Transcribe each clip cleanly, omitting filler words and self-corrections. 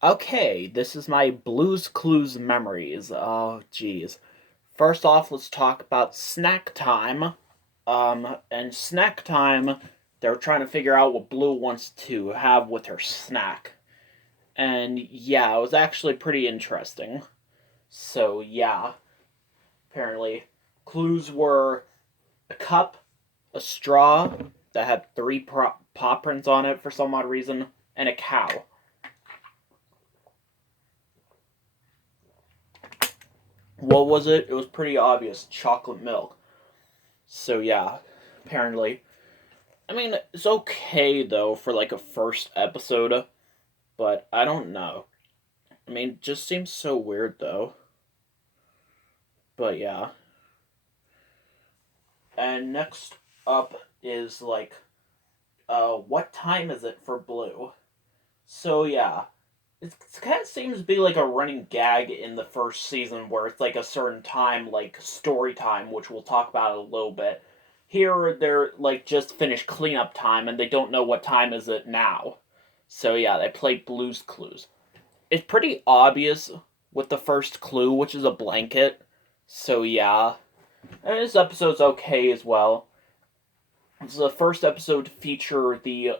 Okay, this is my Blues Clues memories. Oh, geez. First off, let's talk about snack time. And snack time, they're trying to figure out what Blue wants to have with her snack. And yeah, it was actually pretty interesting. So yeah, apparently, clues were a cup, a straw that had three paw prints on it for some odd reason, and a cow. What was it? It was pretty obvious. Chocolate milk. So yeah, apparently. I mean, it's okay though for like a first episode, but I don't know. I mean, it just seems so weird though. But yeah. And next up is like, what time is it for Blue? So yeah, it kind of seems to be like a running gag in the first season where it's like a certain time, like story time, which we'll talk about in a little bit. Here, they're like just finished cleanup time and they don't know what time is it now. So yeah, they play Blues Clues. It's pretty obvious with the first clue, which is a blanket. So yeah, and this episode's okay as well. This is the first episode to feature the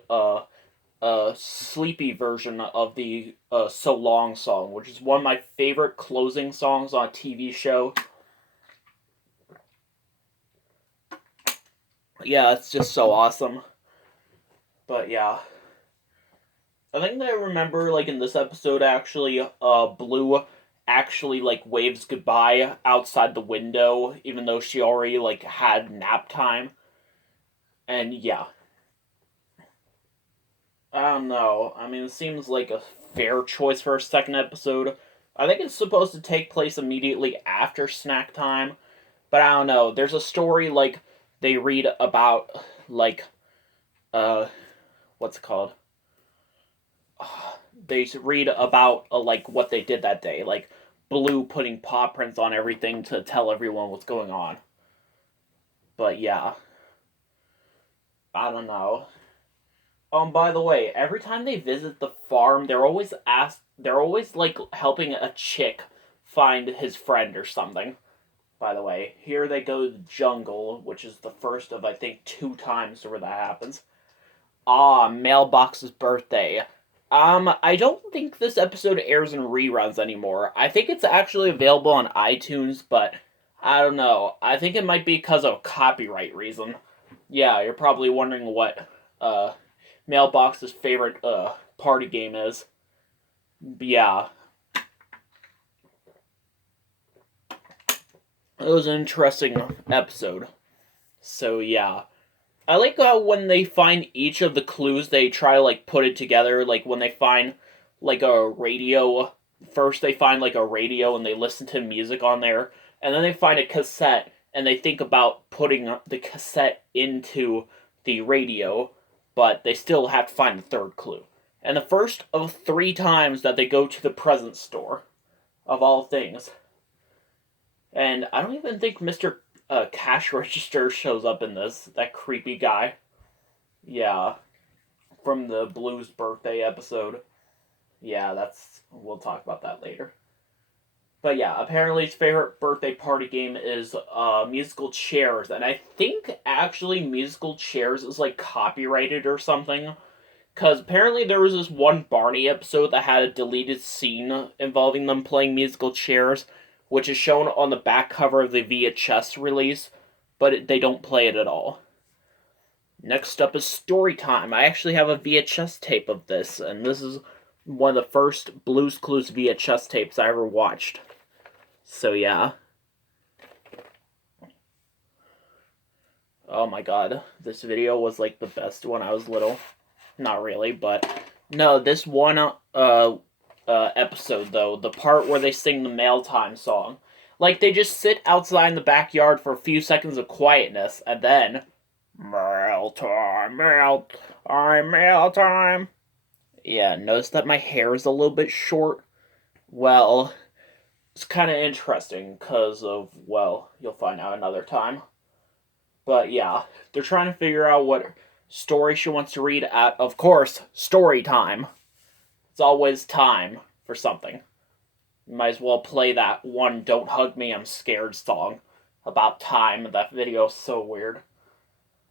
sleepy version of the "So Long" song, which is one of my favorite closing songs on a TV show. Yeah, it's just so awesome. But yeah, I think that I remember like in this episode actually, Blue actually like waves goodbye outside the window, even though she already like had nap time. And yeah, I don't know. I mean, it seems like a fair choice for a second episode. I think it's supposed to take place immediately after snack time, but I don't know. There's a story like they read about like uh what's it called? They read about like what they did that day, like Blue putting paw prints on everything to tell everyone what's going on. But yeah, I don't know. By the way, every time they visit the farm, they're always like helping a chick find his friend or something. By the way, here they go to the jungle, which is the first of I think two times where that happens. Ah, Mailbox's birthday. I don't think this episode airs in reruns anymore. I think it's actually available on iTunes, but I don't know. I think it might be because of a copyright reason. Yeah, you're probably wondering what Mailbox's favorite party game is. Yeah, it was an interesting episode. So yeah, I like how when they find each of the clues, they try to like put it together. Like when they find like a radio, first they find like a radio and they listen to music on there, and then they find a cassette and they think about putting the cassette into the radio, but they still have to find the third clue. And the first of three times that they go to the present store, of all things, and I don't even think Mister Cash Register shows up in this. That creepy guy. Yeah, from the Blues birthday episode. Yeah, that's we'll talk about that later. But yeah, apparently his favorite birthday party game is musical chairs, and I think actually musical chairs is like copyrighted or something. Because apparently there was this one Barney episode that had a deleted scene involving them playing musical chairs, which is shown on the back cover of the VHS release, but they don't play it at all. Next up is story time. I actually have a VHS tape of this, and this is one of the first Blues Clues VHS tapes I ever watched. So yeah. Oh my god, this video was like the best when I was little. Not really, but no, this one episode though, the part where they sing the mail time song. Like they just sit outside in the backyard for a few seconds of quietness, and then mail time. Yeah, notice that my hair is a little bit short. Well, it's kind of interesting because of, well, you'll find out another time. But yeah, they're trying to figure out what story she wants to read at, of course, story time. It's always time. for something. Might as well play that one "Don't Hug Me, I'm Scared" song about time. That video is so weird.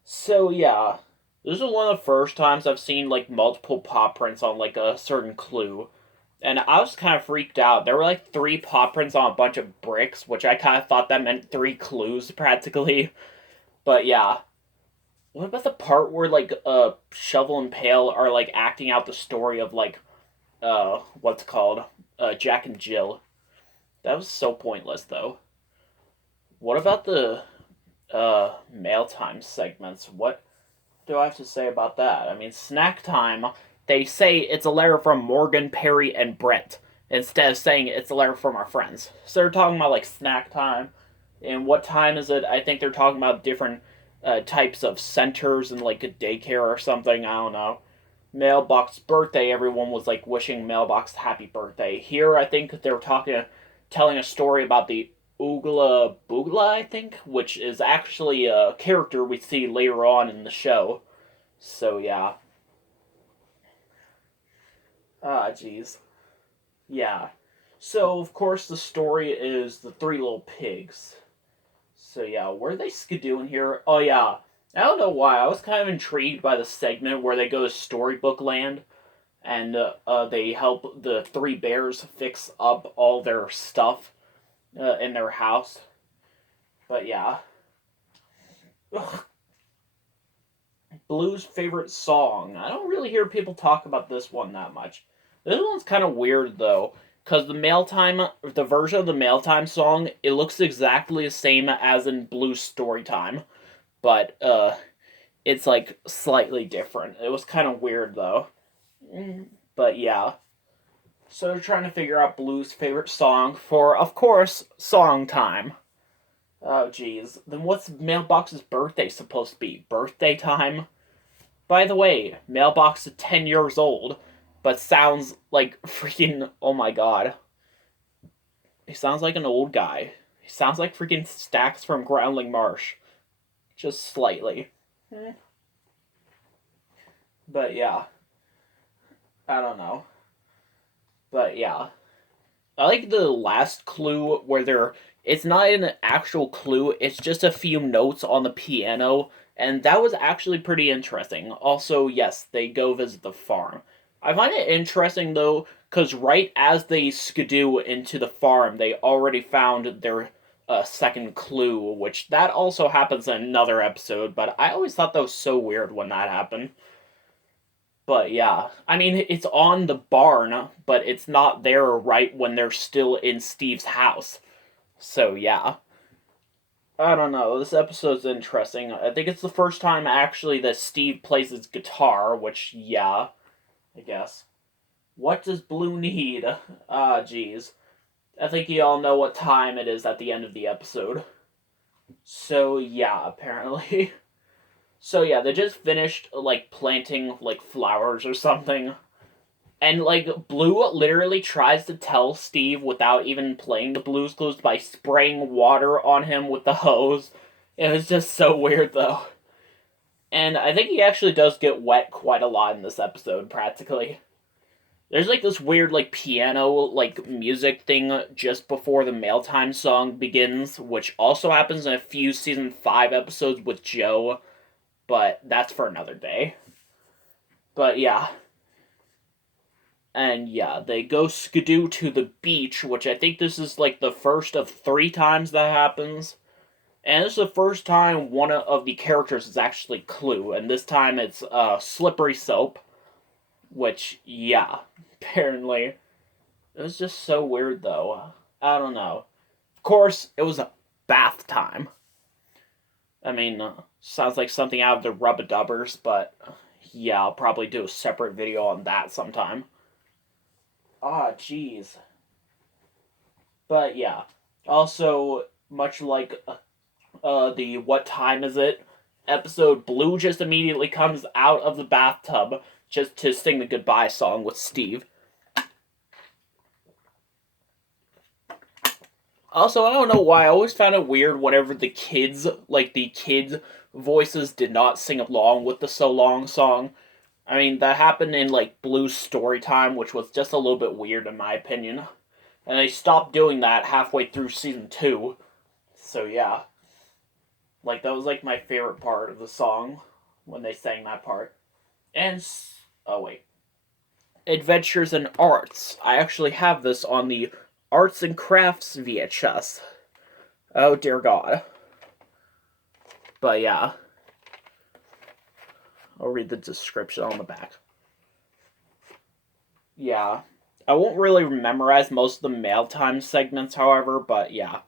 So yeah, this is one of the first times I've seen like multiple paw prints on like a certain clue. And I was kind of freaked out. There were like 3 paw prints on a bunch of bricks, which I kind of thought that meant 3 clues practically. But yeah. What about the part where like Shovel and Pail are like acting out the story of like what's it called? Jack and Jill. That was so pointless though. What about the mail time segments? What do I have to say about that? I mean, snack time, they say it's a letter from Morgan, Perry, and Brett instead of saying it's a letter from our friends. So they're talking about like snack time. And what time is it? I think they're talking about different types of centers and like a daycare or something. I don't know. Mailbox birthday, everyone was like wishing Mailbox happy birthday. Here, I think they were telling a story about the Oogla Boogla, I think, which is actually a character we see later on in the show. So yeah. Ah, jeez. Yeah. So of course the story is the 3 little pigs. So yeah, where are they skidooing here? Oh yeah. I don't know why. I was kind of intrigued by the segment where they go to Storybook Land and they help the 3 bears fix up all their stuff in their house. But yeah. Ugh. Blue's favorite song. I don't really hear people talk about this one that much. This one's kind of weird though, because the version of the Mail Time song, it looks exactly the same as in Blue's Story Time, but it's like slightly different. It was kind of weird though. But yeah. So they're trying to figure out Blue's favorite song for, of course, Song Time. Oh, jeez. Then what's Mailbox's birthday supposed to be? Birthday time? By the way, Mailbox is 10 years old, but sounds like freaking. Oh my god. He sounds like an old guy. He sounds like freaking Stax from Groundling Marsh. Just slightly. But yeah. I don't know. But yeah. I like the last clue where it's not an actual clue, it's just a few notes on the piano, and that was actually pretty interesting. Also, yes, they go visit the farm. I find it interesting though, because right as they skidoo into the farm, they already found their second clue, which that also happens in another episode, but I always thought that was so weird when that happened. But yeah, I mean, it's on the barn, but it's not there right when they're still in Steve's house. So yeah. I don't know, this episode's interesting. I think it's the first time actually that Steve plays his guitar, which, yeah, I guess. What does Blue need? Ah, jeez. I think you all know what time it is at the end of the episode. So yeah, apparently. So yeah, they just finished like planting like flowers or something. And like Blue literally tries to tell Steve without even playing the Blue's Clues by spraying water on him with the hose. It was just so weird though. And I think he actually does get wet quite a lot in this episode, practically. There's like this weird like piano like music thing just before the Mail Time song begins, which also happens in a few season 5 episodes with Joe, but that's for another day. But yeah. And yeah, they go skidoo to the beach, which I think this is like the first of 3 times that happens. And this is the first time one of the characters is actually Clue, and this time it's Slippery Soap, which, yeah, apparently. It was just so weird though. I don't know. Of course, it was a bath time. I mean, sounds like something out of the Rubbadubbers, but yeah, I'll probably do a separate video on that sometime. Ah, jeez. But yeah. Also, much like the What Time Is It episode, Blue just immediately comes out of the bathtub just to sing the goodbye song with Steve. Also, I don't know why, I always found it weird whenever the kids voices did not sing along with the So Long song. I mean, that happened in, like, Blue's story time, which was just a little bit weird in my opinion. And they stopped doing that halfway through season 2. So, yeah. Like, that was, like, my favorite part of the song when they sang that part. And, oh, wait. Adventures in Arts. I actually have this on the Arts and Crafts VHS. Oh, dear God. But, yeah. I'll read the description on the back. Yeah. I won't really memorize most of the mail time segments, however, but yeah.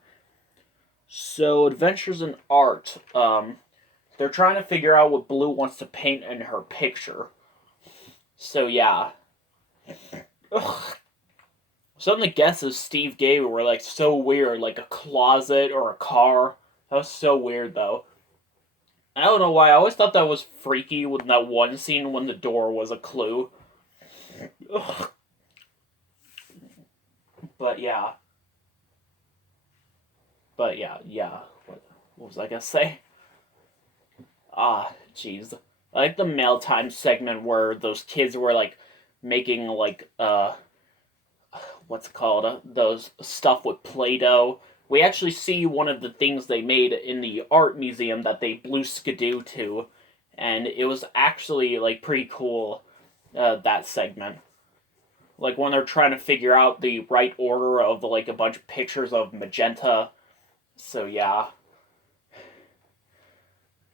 So, Adventures in Art. They're trying to figure out what Blue wants to paint in her picture. So, yeah. Ugh. Some of the guesses Steve gave were, like, so weird, like a closet or a car. That was so weird, though. I don't know why. I always thought that was freaky with that one scene when the door was a clue. Ugh. But yeah. What was I gonna say? Ah, jeez. I like the mail time segment where those kids were like making like what's it called, those stuff with Play-Doh. We actually see one of the things they made in the art museum that they blew Skidoo to, and it was actually like pretty cool. That segment, like when they're trying to figure out the right order of like a bunch of pictures of magenta. So yeah,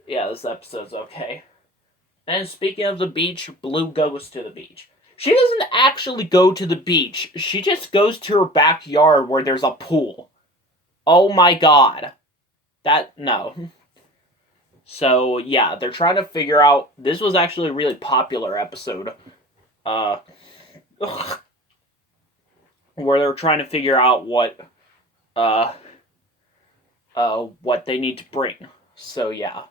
this episode's okay. And speaking of the beach, Blue goes to the beach. She doesn't actually go to the beach. She just goes to her backyard where there's a pool. Oh my god. No. So, yeah, they're trying to figure out. This was actually a really popular episode. Uh. Where they're trying to figure out Uh. What they need to bring. So, yeah.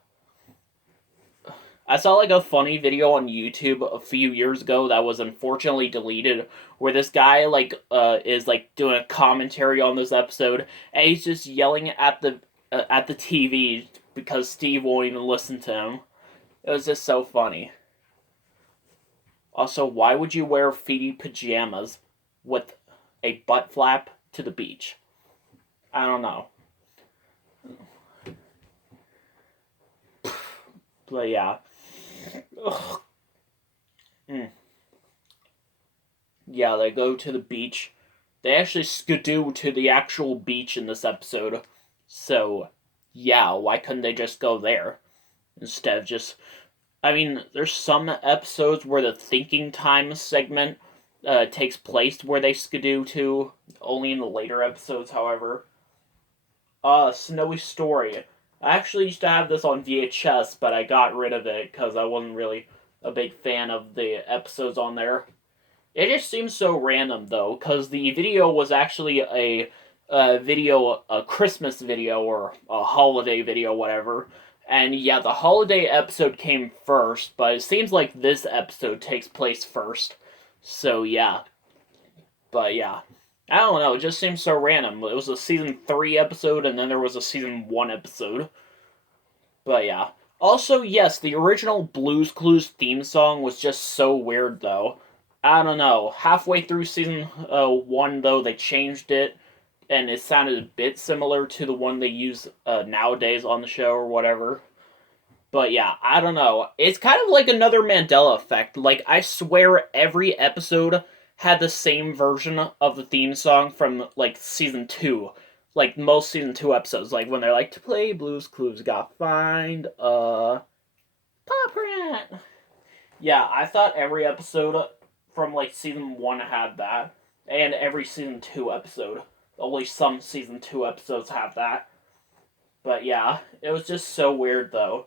I saw like a funny video on YouTube a few years ago that was unfortunately deleted, where this guy is like doing a commentary on this episode, and he's just yelling at the TV because Steve won't even listen to him. It was just so funny. Also, why would you wear feety pajamas with a butt flap to the beach? I don't know. But yeah. Ugh. Yeah, they go to the beach. They actually skidoo to the actual beach in this episode. So, yeah, why couldn't they just go there? Instead of just. I mean, there's some episodes where the thinking time segment takes place where they skidoo to. Only in the later episodes, however. Snowy Story. I actually used to have this on VHS, but I got rid of it because I wasn't really a big fan of the episodes on there. It just seems so random though, because the video was actually a Christmas video or a holiday video, whatever. And yeah, the holiday episode came first, but it seems like this episode takes place first. So yeah, but yeah, I don't know. It just seems so random. It was a season 3 episode, and then there was a season 1 episode. But yeah. Also, yes, the original Blues Clues theme song was just so weird, though. I don't know. Halfway through season 1, though, they changed it, and it sounded a bit similar to the one they use nowadays on the show or whatever. But yeah, I don't know. It's kind of like another Mandela effect. Like, I swear every episode had the same version of the theme song from, like, season 2. Like, most season 2 episodes. Like, when they're like, to play Blues Clues, gotta find a paw print. Yeah, I thought every episode from, like, season 1 had that. And every season 2 episode. Only some season 2 episodes have that. But yeah, it was just so weird, though.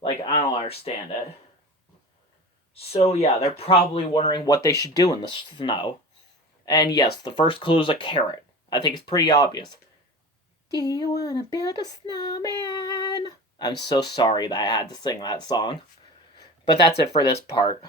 Like, I don't understand it. So yeah, they're probably wondering what they should do in the snow. And yes, the first clue is a carrot. I think it's pretty obvious. Do you wanna build a snowman? I'm so sorry that I had to sing that song. But that's it for this part.